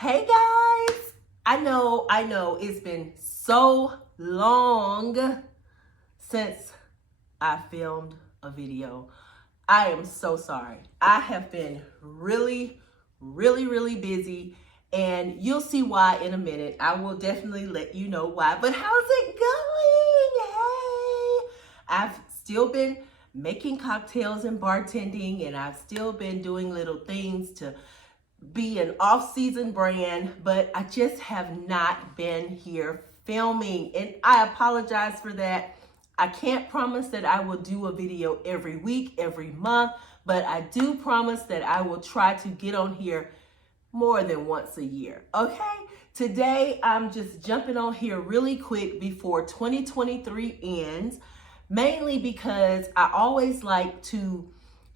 Hey guys, I know it's been so long since I filmed a video. I am so sorry. I have been really busy, and you'll see why in a minute. I will definitely let you know why, but how's it going? Hey, I've still been making cocktails and bartending, and I've still been doing little things to be an off-season brand, but I just have not been here filming, and I apologize for that. I can't promise that I will do a video every week, every month, but I do promise that I will try to get on here more than once a year, okay? Today, I'm just jumping on here really quick before 2023 ends, mainly because I always like to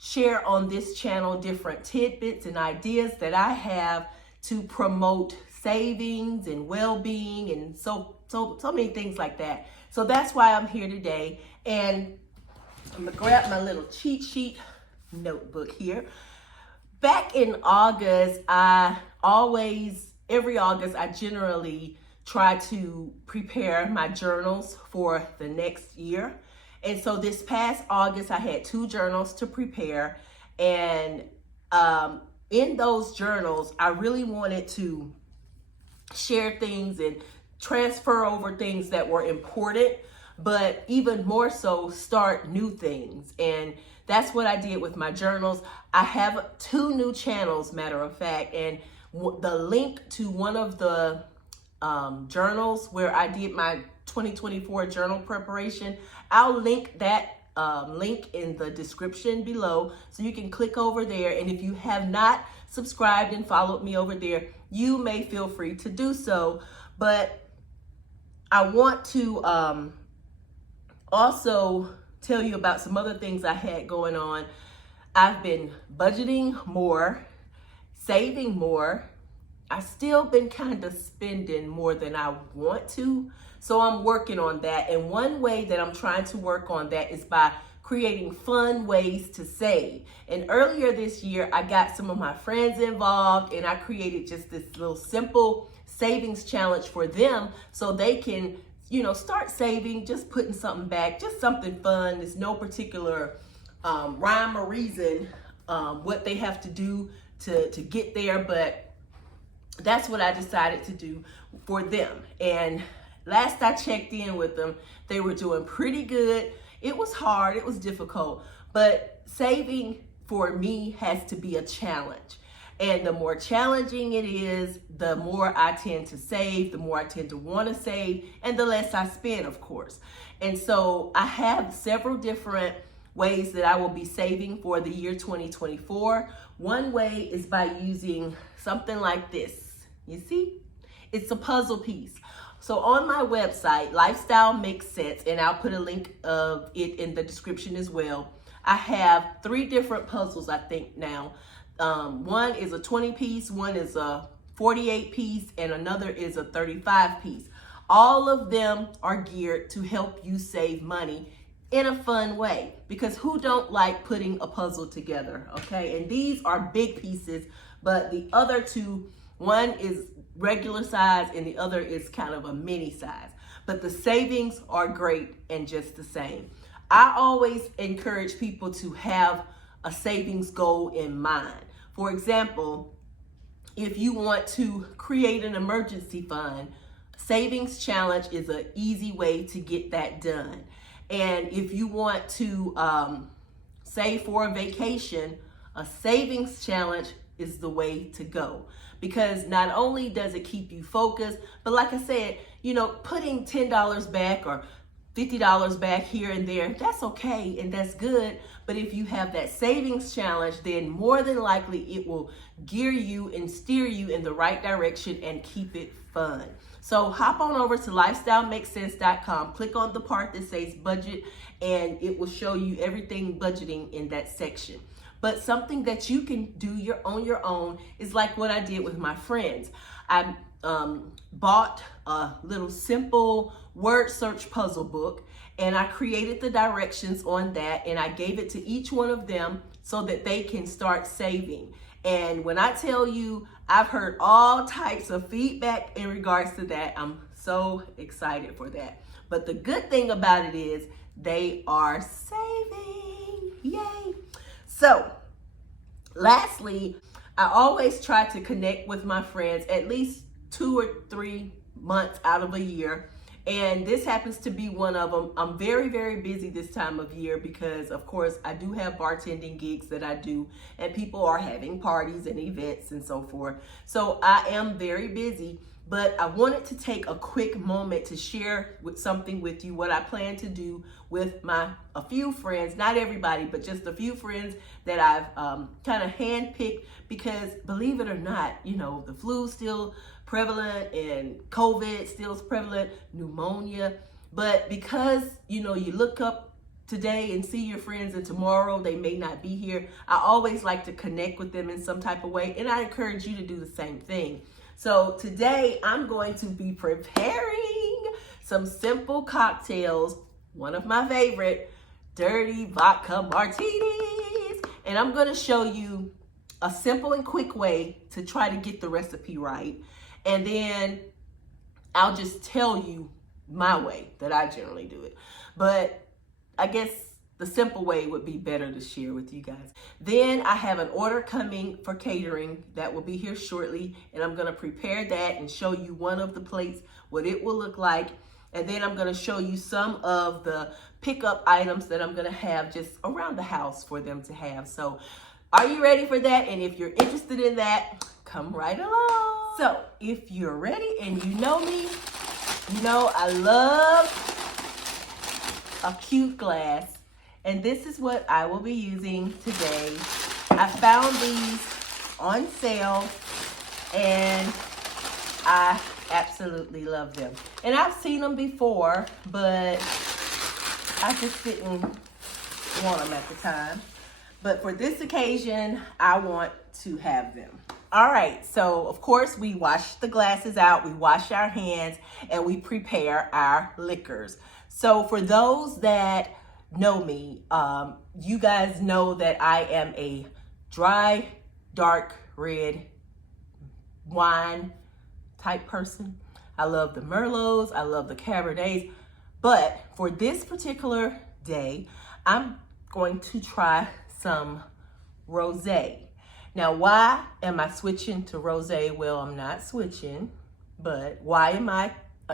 share on this channel different tidbits and ideas that I have to promote savings and well-being and so many things like that. So that's why I'm here today, and I'm gonna grab my little cheat sheet notebook here. Back in August, every August, I generally try to prepare my journals for the next year. And so this past August, I had 2 journals to prepare. And in those journals, I really wanted to share things and transfer over things that were important, but even more so, start new things. And that's what I did with my journals. I have 2 new channels, matter of fact, and the link to one of the journals where I did my 2024 journal preparation, I'll link that link in the description below, so you can click over there. And if you have not subscribed and followed me over there, you may feel free to do so. But I want to also tell you about some other things I had going on. I've been budgeting more, saving more. I've still been kind of spending more than I want to. So I'm working on that. And one way that I'm trying to work on that is by creating fun ways to save. And earlier this year, I got some of my friends involved, and I created just this little simple savings challenge for them so they can, start saving, just putting something back, just something fun. There's no particular rhyme or reason what they have to do to get there, but that's what I decided to do for them. And last I checked in with them, they were doing pretty good. It was hard, it was difficult, but saving for me has to be a challenge. And the more challenging it is, the more I tend to save, the more I tend to want to save, and the less I spend, of course. And so I have several different ways that I will be saving for the year 2024. One way is by using something like this. You see? It's a puzzle piece. So on my website, Lifestyle Makes Sense, and I'll put a link of it in the description as well, I have 3 different puzzles, I think, now. One is a 20-piece, one is a 48-piece, and another is a 35-piece. All of them are geared to help you save money in a fun way, because who don't like putting a puzzle together, okay? And these are big pieces, but the other 2, one is regular size and the other is kind of a mini size. But the savings are great and just the same. I always encourage people to have a savings goal in mind. For example, if you want to create an emergency fund, savings challenge is an easy way to get that done. And if you want to save for a vacation, a savings challenge is the way to go, because not only does it keep you focused, but like I said, putting $10 back or $50 back here and there, that's okay and that's good. But if you have that savings challenge, then more than likely it will gear you and steer you in the right direction and keep it fun. So hop on over to lifestylemakesense.com, click on the part that says budget, and it will show you everything budgeting in that section. But something that you can do on your own is like what I did with my friends. I bought a little simple word search puzzle book, and I created the directions on that, and I gave it to each one of them so that they can start saving. And when I tell you, I've heard all types of feedback in regards to that. I'm so excited for that. But the good thing about it is they are saving. Yay. So, lastly, I always try to connect with my friends at least 2 or 3 months out of a year. And this happens to be one of them. I'm very, very busy this time of year because, of course, I do have bartending gigs that I do, and people are having parties and events and so forth. So I am very busy, but I wanted to take a quick moment to share something with you, what I plan to do with a few friends, not everybody, but just a few friends that I've kind of handpicked because, believe it or not, you know, the flu's still prevalent and COVID still is prevalent, pneumonia. But because, you know, you look up today and see your friends and tomorrow they may not be here, I always like to connect with them in some type of way. And I encourage you to do the same thing. So today I'm going to be preparing some simple cocktails. One of my favorite, dirty vodka martinis. And I'm going to show you a simple and quick way to try to get the recipe right. And then I'll just tell you my way that I generally do it. But I guess the simple way would be better to share with you guys. Then I have an order coming for catering that will be here shortly. And I'm going to prepare that and show you one of the plates, what it will look like. And then I'm going to show you some of the pickup items that I'm going to have just around the house for them to have. So are you ready for that? And if you're interested in that, come right along. So if you're ready and you know me, you know I love a cute glass. And this is what I will be using today. I found these on sale and I absolutely love them. And I've seen them before, but I just didn't want them at the time. But for this occasion, I want to have them. All right, so of course we wash the glasses out, we wash our hands, and we prepare our liquors. So for those that know me, you guys know that I am a dry, dark red wine type person. I love the Merlots, I love the Cabernets, but for this particular day, I'm going to try some rosé. Now, why am I switching to rosé? Well, I'm not switching, but why am I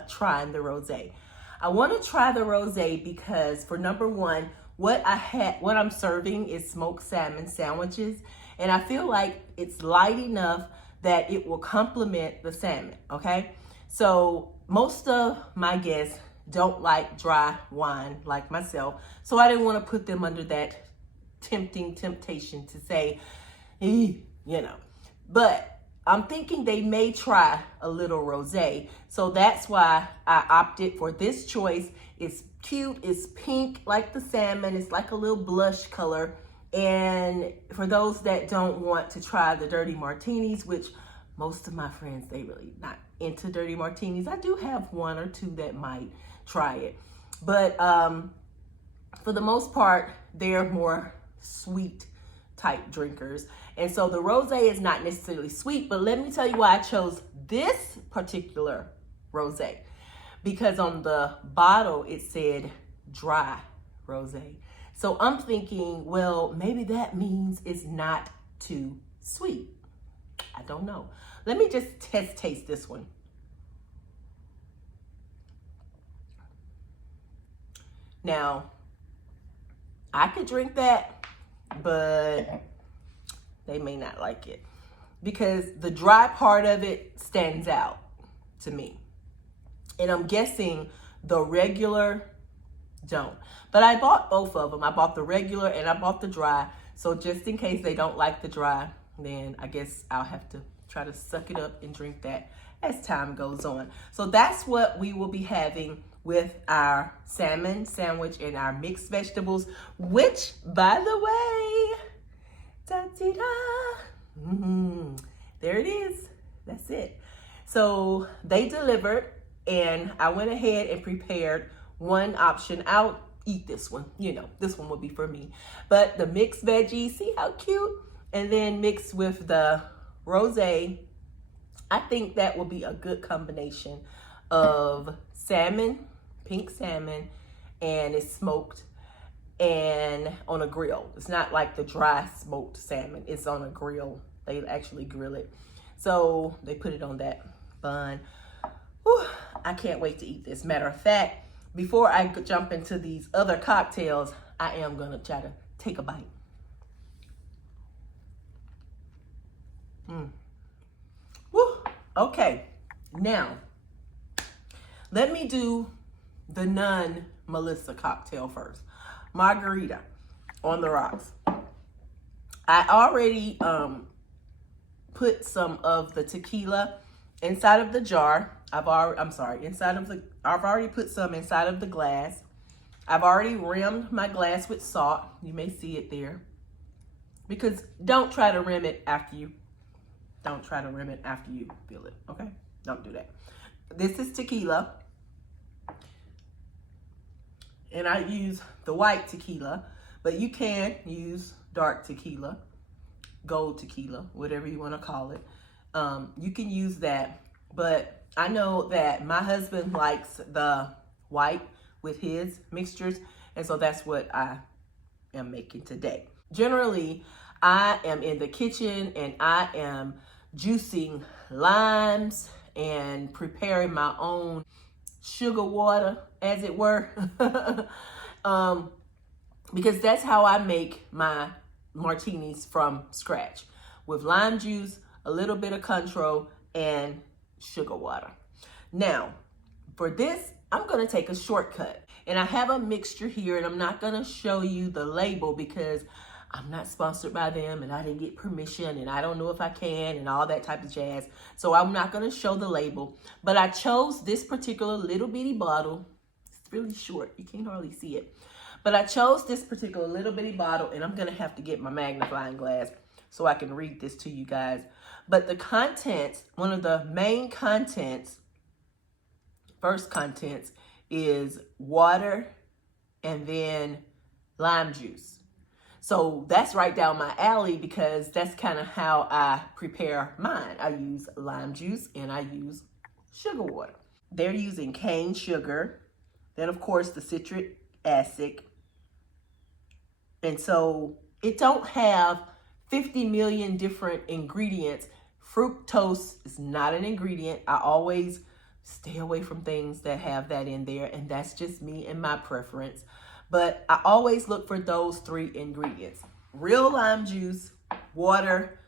trying the rosé? I want to try the rosé because, for number one, what I'm serving is smoked salmon sandwiches, and I feel like it's light enough that it will complement the salmon, okay? So most of my guests don't like dry wine like myself, so I didn't want to put them under that temptation to say, you know, but I'm thinking they may try a little rosé. So that's why I opted for this choice. It's cute, it's pink like the salmon, it's like a little blush color. And for those that don't want to try the dirty martinis, which most of my friends, they really not into dirty martinis. I do have 1 or 2 that might try it. But for the most part, they're more sweet type drinkers. And so the rosé is not necessarily sweet, but let me tell you why I chose this particular rosé. Because on the bottle, it said dry rosé. So I'm thinking, well, maybe that means it's not too sweet. I don't know. Let me just taste this one. Now, I could drink that, but they may not like it because the dry part of it stands out to me. And I'm guessing the regular don't. But I bought both of them. I bought the regular and I bought the dry. So just in case they don't like the dry, then I guess I'll have to try to suck it up and drink that as time goes on. So that's what we will be having with our salmon sandwich and our mixed vegetables, which, by the way, there it is. That's it. So they delivered, and I went ahead and prepared one option. I'll eat this one. You know, this one will be for me. But the mixed veggies, see how cute? and then mixed with the rosé. I think that will be a good combination of salmon, pink salmon, and it's smoked and on a grill. It's not like the dry smoked salmon. It's on a grill. They actually grill it. So they put it on that bun. Whew, I can't wait to eat this. Matter of fact, before I jump into these other cocktails, I am gonna try to take a bite. Woo. Okay, now let me do the non-Melissa cocktail first. Margarita on the rocks. I already put some of the tequila inside of the jar. I've already put some inside of the glass. I've already rimmed my glass with salt. You may see it there. Because don't try to rim it after you fill it, okay? Don't do that. This is tequila. And I use the white tequila, but you can use dark tequila, gold tequila, whatever you want to call it. You can use that, but I know that my husband likes the white with his mixtures, and so that's what I am making today. Generally, I am in the kitchen and I am juicing limes and preparing my own sugar water, as it were, because that's how I make my martinis from scratch, with lime juice, a little bit of Cointreau, and sugar water. Now, for this, I'm going to take a shortcut, and I have a mixture here, and I'm not going to show you the label because I'm not sponsored by them, and I didn't get permission, and I don't know if I can, and all that type of jazz. So I'm not going to show the label, but I chose this particular little bitty bottle. It's really short. You can't hardly see it. But I chose this particular little bitty bottle, and I'm going to have to get my magnifying glass so I can read this to you guys. But the contents, one of the main contents, first contents, is water and then lime juice. So that's right down my alley because that's kind of how I prepare mine. I use lime juice and I use sugar water. They're using cane sugar, then of course the citric acid. And so it don't have 50 million different ingredients. Fructose is not an ingredient. I always stay away from things that have that in there, and that's just me and my preference. But I always look for those 3 ingredients: real lime juice, water,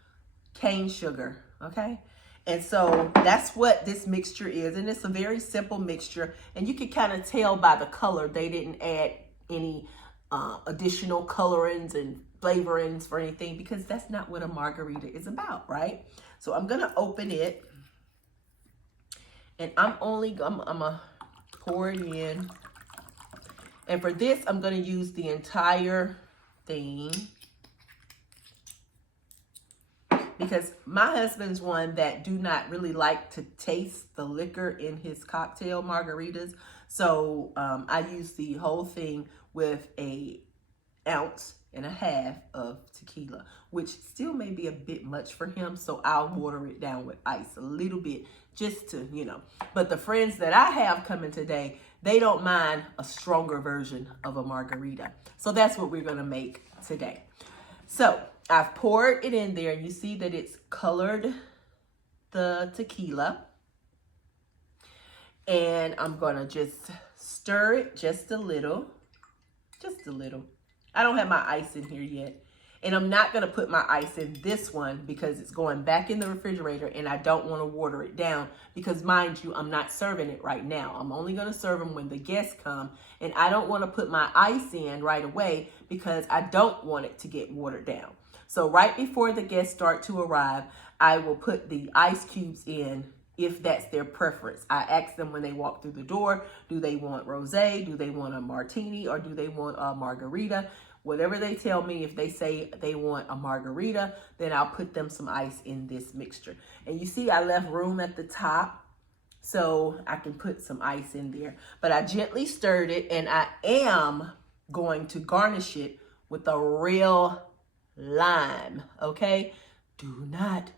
cane sugar, okay? And so that's what this mixture is. And it's a very simple mixture. And you can kind of tell by the color they didn't add any additional colorings and flavorings for anything, because that's not what a margarita is about, right? So I'm going to open it. And I'm going to pour it in. And for this, I'm going to use the entire thing, because my husband's one that do not really like to taste the liquor in his cocktail margaritas. So I use the whole thing with an ounce and a half of tequila, which still may be a bit much for him. So I'll water it down with ice a little bit just to, you know. But the friends that I have coming today, they don't mind a stronger version of a margarita. So that's what we're going to make today. So I've poured it in there, and you see that it's colored the tequila. And I'm going to just stir it just a little. Just a little. I don't have my ice in here yet. And I'm not going to put my ice in this one because it's going back in the refrigerator, and I don't want to water it down because, mind you, I'm not serving it right now. I'm only going to serve them when the guests come, and I don't want to put my ice in right away because I don't want it to get watered down. So right before the guests start to arrive, I will put the ice cubes in if that's their preference. I ask them when they walk through the door, do they want rosé, do they want a martini, or do they want a margarita? Whatever they tell me, if they say they want a margarita, then I'll put them some ice in this mixture. And you see I left room at the top so I can put some ice in there. But I gently stirred it, and I am going to garnish it with a real lime, okay? Do not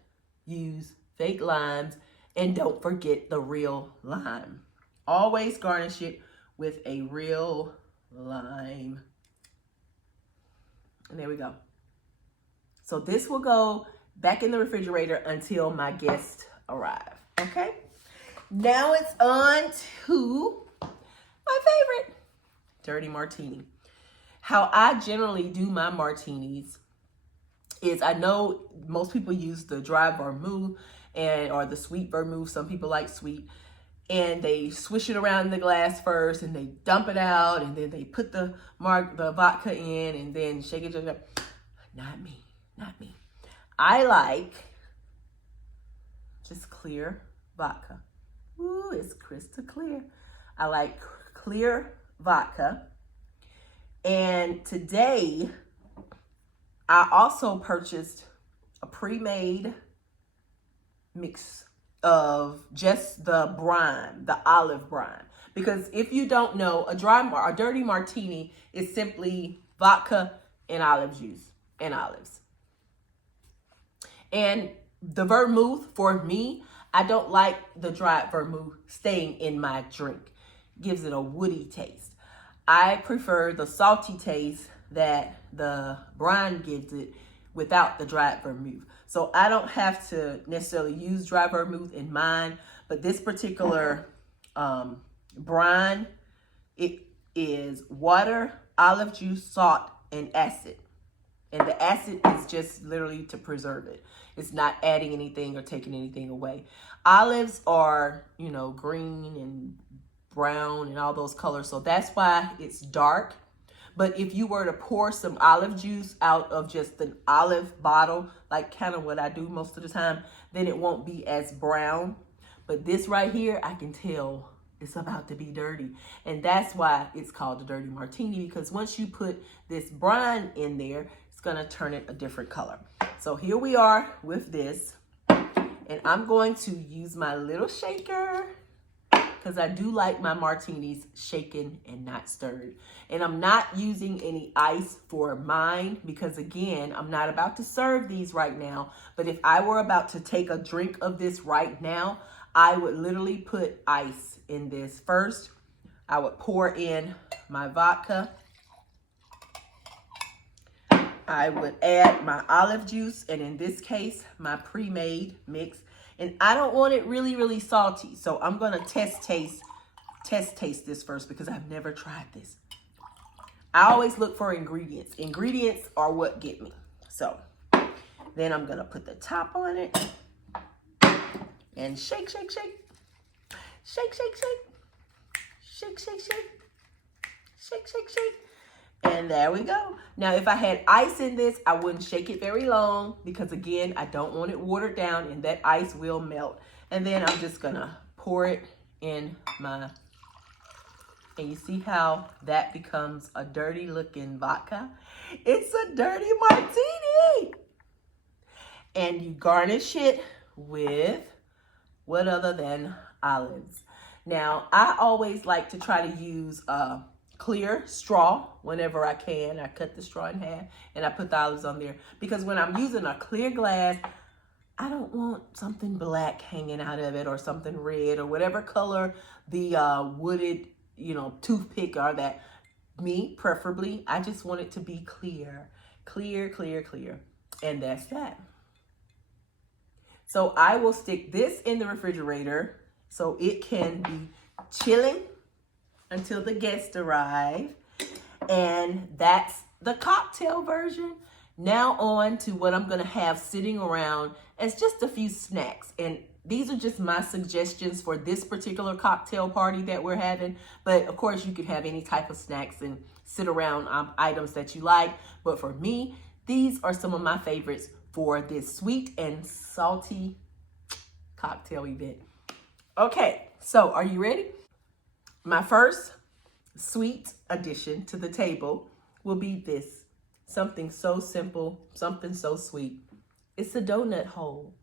use fake limes, and don't forget the real lime. Always garnish it with a real lime. And there we go. So this will go back in the refrigerator until my guests arrive, okay? Now it's on to my favorite, dirty martini. How I generally do my martinis is, I know most people use the dry vermouth or the sweet vermouth. Some people like sweet. And they swish it around the glass first, and they dump it out, and then they put the vodka in, and then shake it. Not me, not me. I like just clear vodka. Ooh, it's crystal clear. I like clear vodka. And today, I also purchased a pre-made mix of just the brine, the olive brine. Because if you don't know, a dirty martini is simply vodka and olive juice and olives. And the vermouth, for me, I don't like the dried vermouth staying in my drink. It gives it a woody taste. I prefer the salty taste that the brine gives it without the dried vermouth. So I don't have to necessarily use dry vermouth in mine, but this particular brine, it is water, olive juice, salt, and acid. And the acid is just literally to preserve it. It's not adding anything or taking anything away. Olives are, you know, green and brown and all those colors. So that's why it's dark. But if you were to pour some olive juice out of just an olive bottle, like kind of what I do most of the time, then it won't be as brown. But this right here, I can tell it's about to be dirty. And that's why it's called the dirty martini, because once you put this brine in there, it's gonna turn it a different color. So here we are with this. And I'm going to use my little shaker, because I do like my martinis shaken and not stirred. And I'm not using any ice for mine because, again, I'm not about to serve these right now. But if I were about to take a drink of this right now, I would literally put ice in this. First, I would pour in my vodka. I would add my olive juice, and in this case, my pre-made mix. And I don't want it really, really salty. So I'm going to test taste this first because I've never tried this. I always look for ingredients. Ingredients are what get me. So then I'm going to put the top on it and shake, shake, shake. Shake, shake, shake. Shake, shake, shake. Shake, shake, shake. And there we go. Now, if I had ice in this, I wouldn't shake it very long because, again, I don't want it watered down and that ice will melt. And then I'm just going to pour it in my, and you see how that becomes a dirty looking vodka? It's a dirty martini. And you garnish it with what other than olives. Now, I always like to try to use clear straw whenever I can. I cut the straw in half and I put the olives on there because when I'm using a clear glass, I don't want something black hanging out of it or something red or whatever color the wooded, you know, toothpick or that. Me, preferably, I just want it to be clear, clear, clear, clear. And that's that. So I will stick this in the refrigerator so it can be chilling until the guests arrive. And that's the cocktail version. Now on to what I'm gonna have sitting around as just a few snacks. And these are just my suggestions for this particular cocktail party that we're having. But of course you could have any type of snacks and sit around items that you like. But for me, these are some of my favorites for this sweet and salty cocktail event. Okay, so are you ready? My first sweet addition to the table will be this. Something so simple, something so sweet. It's a donut hole.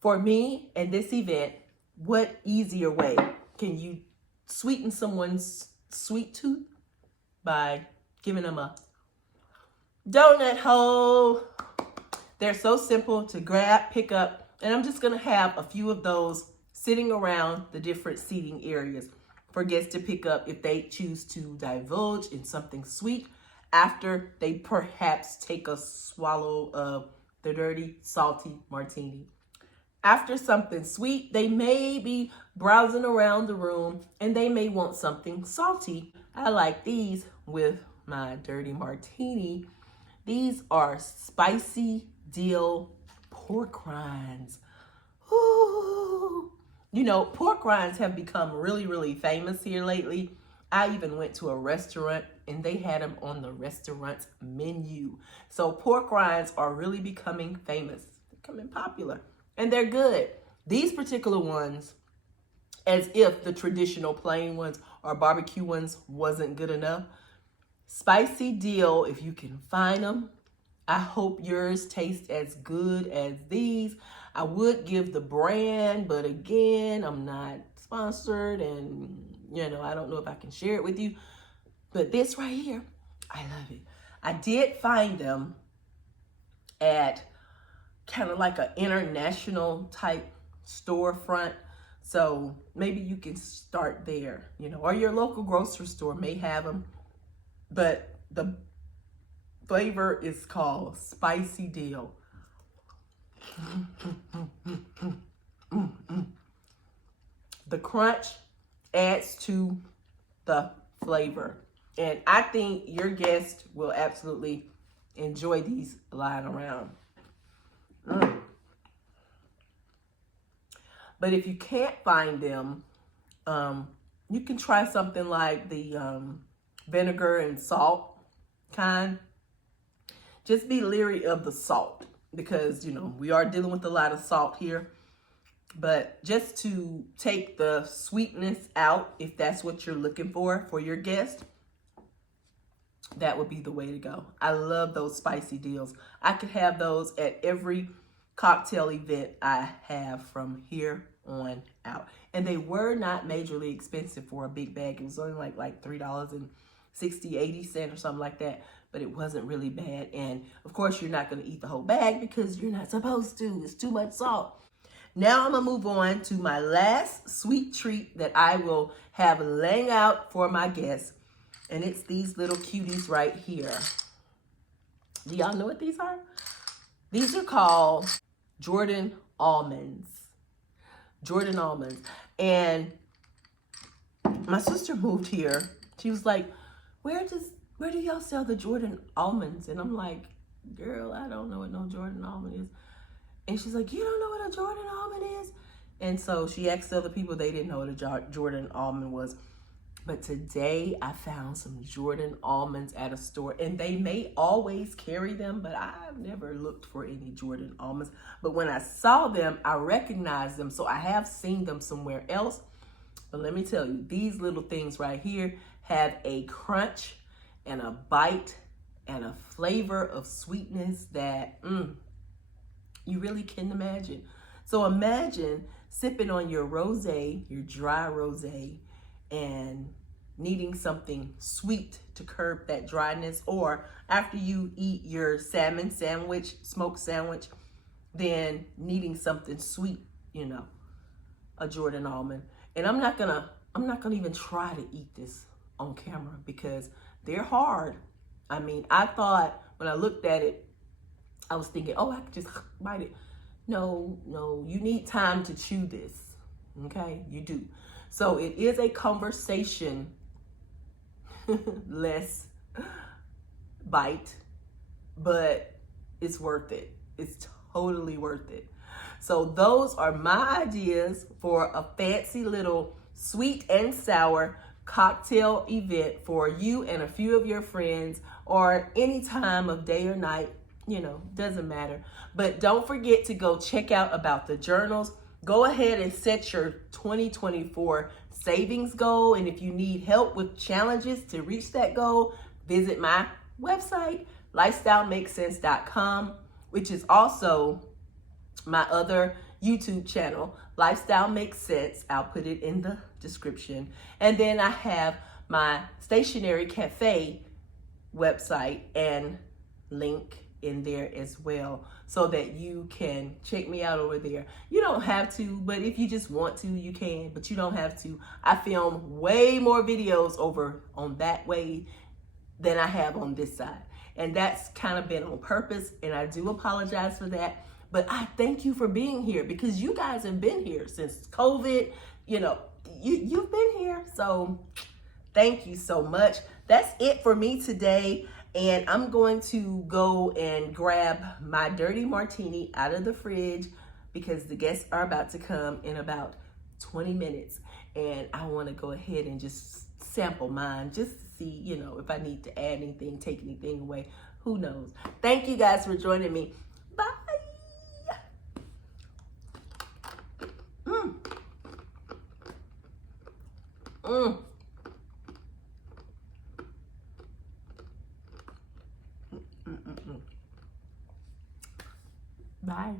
For me and this event, what easier way can you sweeten someone's sweet tooth by giving them a donut hole. They're so simple to grab, pick up, and I'm just gonna have a few of those sitting around the different seating areas for guests to pick up if they choose to divulge in something sweet after they perhaps take a swallow of the dirty, salty martini. After something sweet, they may be browsing around the room and they may want something salty. I like these with my dirty martini. These are spicy dill pork rinds. Ooh. You know, pork rinds have become really, really famous here lately. I even went to a restaurant and they had them on the restaurant's menu. So pork rinds are really becoming famous, becoming popular, and they're good. These particular ones, as if the traditional plain ones or barbecue ones wasn't good enough. Spicy dill, if you can find them. I hope yours taste as good as these. I would give the brand, but again, I'm not sponsored and, you know, I don't know if I can share it with you. But this right here, I love it. I did find them at kind of like an international type storefront. So maybe you can start there, you know, or your local grocery store may have them. But the flavor is called spicy dill. The crunch adds to the flavor. And I think your guest will absolutely enjoy these lying around. But if you can't find them, you can try something like the vinegar and salt kind. Just be leery of the salt because, you know, we are dealing with a lot of salt here. But just to take the sweetness out, if that's what you're looking for your guest, that would be the way to go. I love those spicy deals. I could have those at every cocktail event I have from here on out. And they were not majorly expensive for a big bag. It was only like $3.60, 80 cents or something like that. But it wasn't really bad. And of course, you're not going to eat the whole bag because you're not supposed to. It's too much salt. Now I'm going to move on to my last sweet treat that I will have laying out for my guests. And it's these little cuties right here. Do y'all know what these are? These are called Jordan almonds. Jordan almonds. And my sister moved here. She was like, where do y'all sell the Jordan almonds? And I'm like, girl, I don't know what no Jordan almond is. And she's like, you don't know what a Jordan almond is? And so she asked other people, they didn't know what a Jordan almond was. But today I found some Jordan almonds at a store, and they may always carry them, but I've never looked for any Jordan almonds. But when I saw them, I recognized them. So I have seen them somewhere else. But let me tell you, these little things right here have a crunch and a bite and a flavor of sweetness that you really can't imagine. So imagine sipping on your rosé, your dry rosé, and needing something sweet to curb that dryness, or after you eat your salmon sandwich, smoked sandwich, then needing something sweet, you know, a Jordan almond. And I'm not gonna even try to eat this on camera because they're hard. I mean, I thought when I looked at it, I was thinking, oh, I could just bite it. No, you need time to chew this, okay? You do. So it is a conversation, less bite, but it's worth it. It's totally worth it. So those are my ideas for a fancy little sweet and sour cocktail event for you and a few of your friends, or any time of day or night, you know, doesn't matter. But don't forget to go check out about the journals. Go ahead and set your 2024 savings goal. And if you need help with challenges to reach that goal, visit my website, lifestylemakes.sense.com, which is also my other YouTube channel, Lifestyle Makes Sense. I'll put it in the description. And then I have my Stationery Cafe website and link in there as well, so that you can check me out over there. You don't have to, but if you just want to, you can, but you don't have to. I film way more videos over on that way than I have on this side. And that's kind of been on purpose, and I do apologize for that. But I thank you for being here, because you guys have been here since COVID. You know, you've been here. So thank you so much. That's it for me today. And I'm going to go and grab my dirty martini out of the fridge, because the guests are about to come in about 20 minutes. And I want to go ahead and just sample mine, just to see, you know, if I need to add anything, take anything away. Who knows? Thank you guys for joining me. Bye. Bye.